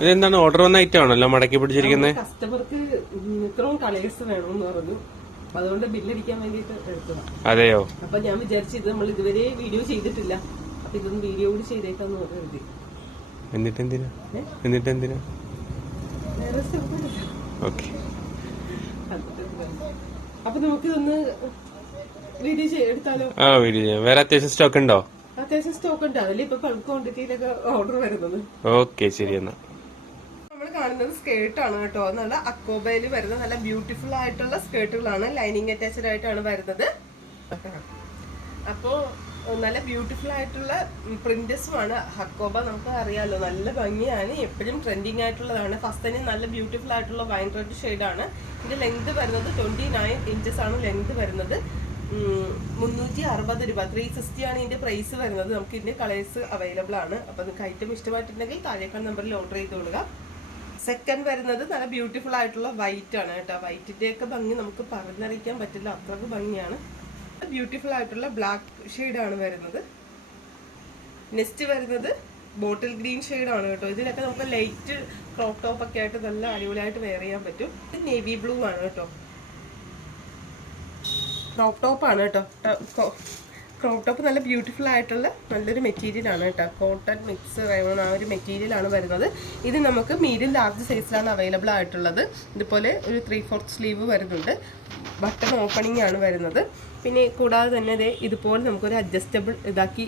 ഇതെന്താണ് ഓർഡർ വന്ന ഐറ്റം ആണല്ലോ മടക്കി പിടിച്ചിരിക്കുന്നത്? കസ്റ്റമർക്ക് ഇത്രയും കളേഴ്സ് വേണമെന്ന് പറഞ്ഞു, അതുകൊണ്ട് ബില്ലടിക്കാൻ വേണ്ടിട്ട് എടുത്തതാ. അതെയോ? അപ്പൊ ഞാൻ വിചാരിച്ചു ഇത് നമ്മൾ ഇതുവരെ വീഡിയോ ചെയ്തിട്ടില്ല, അപ്പൊ ഇതൊന്ന് വീഡിയോ കൂടി ചെയ്തേക്കാന്ന് കരുതി. എന്നിട്ടെന്തിനാ? ഓക്കെ, അപ്പൊ നമുക്ക് ഇതൊന്ന് വീഡിയോ എടുത്താലോ? ആ വീഡിയോ ചെയ്യാം. വേറെ അത്യാവശ്യം സ്റ്റോക്ക് ഉണ്ടോ? അത്യാവശ്യം സ്റ്റോക്ക് ഉണ്ട്, അതിൽ ഇപ്പൊ ബൾക്ക് ക്വാണ്ടിറ്റിയിലൊക്കെ ഓർഡർ വരുന്നത്. ഓക്കെ, ശരി. എന്നാ നമ്മൾ കാണുന്നത് സ്കേർട്ടാണ് കേട്ടോ. നല്ല അക്കോബയിൽ വരുന്ന നല്ല ബ്യൂട്ടിഫുൾ ആയിട്ടുള്ള സ്കേർട്ടുകളാണ്, ലൈനിങ് അറ്റാച്ച്ഡ് ആയിട്ടാണ് വരുന്നത്. അപ്പോ നല്ല ബ്യൂട്ടിഫുൾ ആയിട്ടുള്ള പ്രിന്റസുമാണ് ഹക്കോബ. നമുക്ക് അറിയാലോ, നല്ല ഭംഗിയാണ്, എപ്പോഴും ട്രെൻഡിങ് ആയിട്ടുള്ളതാണ്. ഫസ്റ്റ് തന്നെ നല്ല ബ്യൂട്ടിഫുൾ ആയിട്ടുള്ള വൈൻ റെഡ് ഷെയ്ഡാണ്. ഇതിന്റെ ലെങ്ത് വരുന്നത് 29 ഇഞ്ചസ് ആണ് ലെങ്ത് വരുന്നത്. 360 രൂപ, 360 ആണ് ഇതിന്റെ പ്രൈസ് വരുന്നത്. നമുക്ക് ഇതിന്റെ കളേഴ്സ് അവൈലബിൾ ആണ്. അപ്പൊ നിങ്ങൾക്ക് ഐറ്റം ഇഷ്ടമായിട്ടുണ്ടെങ്കിൽ താഴേക്കാൾ നമ്പറിൽ ഓർഡർ ചെയ്തോളുക. സെക്കൻഡ് വരുന്നത് നല്ല ബ്യൂട്ടിഫുൾ ആയിട്ടുള്ള വൈറ്റ് ആണ് കേട്ടോ. വൈറ്റിന്റെ ഒക്കെ ഭംഗി നമുക്ക് പറഞ്ഞറിയിക്കാൻ പറ്റില്ല, അത്രക്ക് ഭംഗിയാണ്. ബ്യൂട്ടിഫുൾ ആയിട്ടുള്ള ബ്ലാക്ക് ഷെയ്ഡാണ് വരുന്നത്. നെക്സ്റ്റ് വരുന്നത് ബോട്ടിൽ ഗ്രീൻ ഷെയ്ഡാണ് കേട്ടോ. ഇതിലൊക്കെ നമുക്ക് ലൈറ്റ് ക്രോപ്പ് ടോപ്പ് ഒക്കെ ആയിട്ട് നല്ല അടിപൊളിയായിട്ട് വെയർ ചെയ്യാൻ പറ്റും. ഇത് നേവി ബ്ലൂ ആണ് കേട്ടോ, ക്രോപ്പ് ടോപ്പാണ് കേട്ടോ. ക്രോപ്പ് ടോപ്പ് നല്ല ബ്യൂട്ടിഫുൾ ആയിട്ടുള്ള നല്ലൊരു മെറ്റീരിയൽ ആണ് കേട്ടോ. കോട്ടൺ മിക്സ് റയോൺ ആ ഒരു മെറ്റീരിയൽ ആണ് വരുന്നത്. ഇത് നമുക്ക് മീഡിയം ലാർജ് സൈസിലാണ് അവൈലബിൾ ആയിട്ടുള്ളത്. ഇതുപോലെ ഒരു 3/4 സ്ലീവ് വരുന്നുണ്ട്. ബട്ടൺ ഓപ്പണിംഗ് ആണ് വരുന്നത്. പിന്നെ കൂടാതെ തന്നെ ഇതുപോലെ നമുക്കൊരു അഡ്ജസ്റ്റബിൾ ഇതാക്കി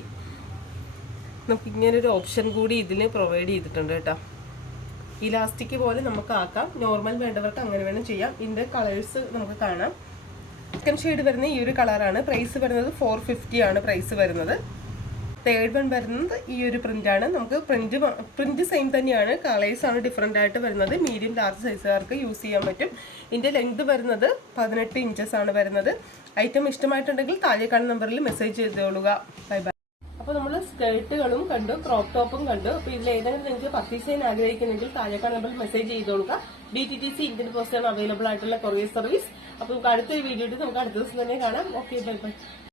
നമുക്ക് ഇങ്ങനൊരു ഓപ്ഷൻ കൂടി ഇതിൽ പ്രൊവൈഡ് ചെയ്തിട്ടുണ്ട് കേട്ടോ. ഇലാസ്റ്റിക് പോലെ നമുക്ക് ആക്കാം. നോർമൽ വേണ്ടവർക്ക് അങ്ങനെ വേണം ചെയ്യാം. ഇതിൻ്റെ കളേഴ്സ് നമുക്ക് കാണാം. സെക്കൻഡ് ഷെയ്ഡ് വരുന്ന ഈ ഒരു കളറാണ്. പ്രൈസ് വരുന്നത് 450 ആണ് പ്രൈസ് വരുന്നത്. തേർഡ് വൺ വരുന്നത് ഈ ഒരു പ്രിന്റാണ്. നമുക്ക് പ്രിന്റ് സെയിം തന്നെയാണ്, കളേഴ്സ് ആണ് ഡിഫറെൻ്റ് ആയിട്ട് വരുന്നത്. മീഡിയം ലാർജ് സൈസുകാർക്ക് യൂസ് ചെയ്യാൻ പറ്റും. ഇതിൻ്റെ ലെങ്ത് വരുന്നത് 18 ഇഞ്ചസ് ആണ് വരുന്നത്. ഐറ്റം ഇഷ്ടമായിട്ടുണ്ടെങ്കിൽ താഴെ കാണുന്ന നമ്പറിൽ മെസ്സേജ് ചെയ്തോളുക. Bye bye. അപ്പോൾ നമ്മൾ സ്കേർട്ടുകളും കണ്ടു, ക്രോപ്പ് ടോപ്പും കണ്ടു. അപ്പോൾ ഇതിൽ ഏതെങ്കിലും നിങ്ങൾക്ക് പർച്ചേസ് ചെയ്യാൻ ആഗ്രഹിക്കുന്നെങ്കിൽ താഴെ കാണുന്ന നമ്പറിൽ മെസ്സേജ് ചെയ്തോളുക. DTTC ഇന്ത്യൻ പോസ്റ്റ് ആണ് അവൈലബിൾ ആയിട്ടുള്ള കൊറിയർ സർവീസ്. അപ്പോൾ നമുക്ക് അടുത്തൊരു വീഡിയോ നമുക്ക് അടുത്ത ദിവസം തന്നെ കാണാം. Okay, bye bye.